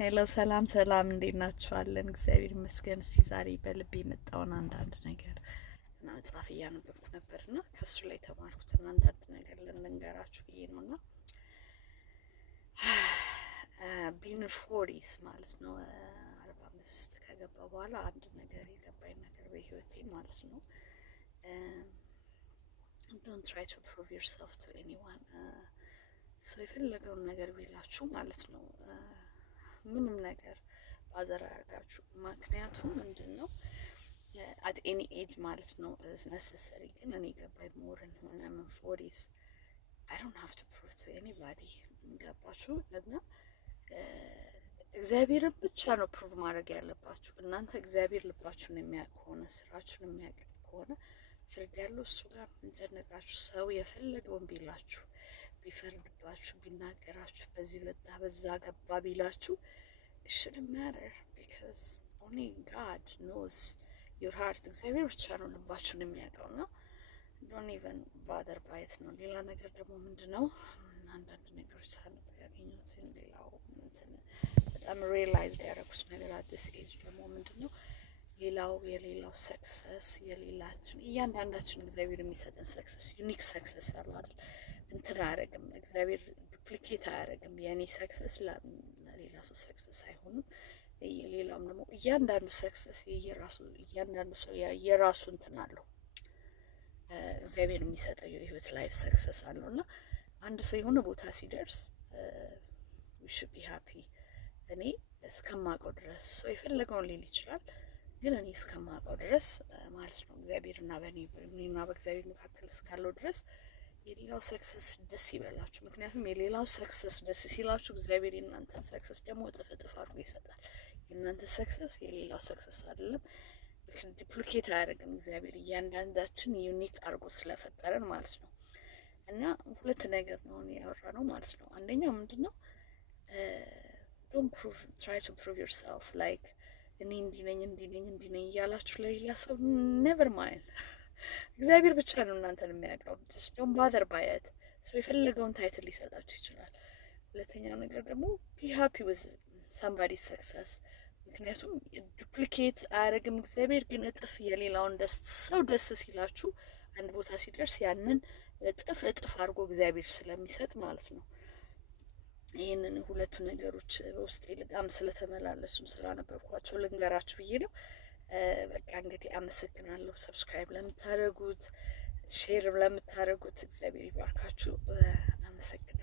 ሄሎ ሰላም ሰላም፣ እንዴት ናችኋለን? እግዚአብሔር ይመስገን። እስቲ ዛሬ በልቤ የመጣውን አንዳንድ ነገር እና መጽሐፍ እያነበብኩ ነበርና ከሱ ላይ የተማርኩትን አንዳንድ ነገር ልንገራችሁ ብዬ ነውና ቢን ፎሪስ ማለት ነው 45 ውስጥ ከገባ በኋላ አንድ ነገር የገባኝ ነገር በህይወቴ ማለት ነው don't try to prove yourself to anyone ሰው የፈለገውን ነገር ቢላችሁ ማለት ነው ምንም ነገር ባዘር አያርጋችሁ። ምክንያቱም ምንድነው at any age ማለት ነው is necessary። ግን እኔ ገባኝ ሞርን ሆነ ምን 40s I don't have to prove to anybody ገባችሁ። እና እግዚአብሔርን ብቻ ነው ፕሩቭ ማድረግ ያለባችሁ። እናንተ እግዚአብሔር ልባችሁን የሚያውቅ ከሆነ ስራችሁን የሚያውቅ ከሆነ ፍርድ ያለው እሱ ጋር እንጨነቃችሁ። ሰው የፈለገውን ቢላችሁ ቢፈርድባችሁ ቢናገራችሁ በዚህ በዛ በዛ ገባ ቢላችሁ it shouldn't matter because only God knows your heart። እግዚአብሔር ብቻ ነው ልባችሁን የሚያውቀውና don't even bother by it ነው። ሌላ ነገር ደግሞ ምንድነው አንዳንድ ነገሮች ሳነብ ያገኘሁት ሌላው በጣም ሪላይዝ ያደረኩት ነገር at this age ደግሞ ምንድነው የሌላው ሰክሰስ የሌላችን እያንዳንዳችን እግዚአብሔር የሚሰጠን ሰክሰስ ዩኒክ ሰክሰስ አለ አይደል? እንትን አያደርግም እግዚአብሔር ዱፕሊኬት አያደርግም። የኔ ሰክሰስ ለሌላ ሰው ሰክሰስ አይሆንም። ሌላም ደግሞ እያንዳንዱ ሰክሰስ እያንዳንዱ ሰው የራሱ እንትን አለው። እግዚአብሔር የሚሰጠው የህይወት ላይፍ ሰክሰስ አለውና አንድ ሰው የሆነ ቦታ ሲደርስ we should be happy። እኔ እስከማውቀው ድረስ ሰው የፈለገውን ሊል ይችላል፣ ግን እኔ እስከማውቀው ድረስ ማለት ነው እግዚአብሔርና በእኔና በእግዚአብሔር መካከል እስካለው ድረስ የሌላው ሰክሰስ ደስ ይበላችሁ። ምክንያቱም የሌላው ሰክሰስ ደስ ሲላችሁ እግዚአብሔር የእናንተን ሰክሰስ ደግሞ እጥፍ አድርጎ ይሰጣል። የእናንተ ሰክሰስ የሌላው ሰክሰስ አይደለም፣ ዱፕሊኬት አያደርግም። እግዚአብሔር እያንዳንዳችን ዩኒክ አድርጎ ስለፈጠረን ማለት ነው። እና ሁለት ነገር ነው ያወራነው ማለት ነው። አንደኛው ምንድነው don't try to prove yourself like እኔ እንዲህ ነኝ እያላችሁ ለሌላ ሰው never mind። እግዚአብሔር ብቻ ነው እናንተን የሚያውቀው። just don't bother by it። ሰው የፈለገውን ታይትል ሊሰጣችሁ ይችላል። ሁለተኛው ነገር ደግሞ be happy with somebody's success። ምክንያቱም ዱፕሊኬት አያደርግም እግዚአብሔር፣ ግን እጥፍ የሌላውን ሰው ደስ ሲላችሁ አንድ ቦታ ሲደርስ ያንን እጥፍ አድርጎ እግዚአብሔር ስለሚሰጥ ማለት ነው። ይህንን ሁለቱ ነገሮች በውስጤ በጣም ስለተመላለሱም ስላነበብኳቸው ልንገራችሁ ብዬ ነው። በቃ እንግዲህ አመሰግናለሁ። ሰብስክራይብ ለምታደርጉት ሼር ለምታደርጉት እግዚአብሔር ይባርካችሁ። አመሰግናለሁ።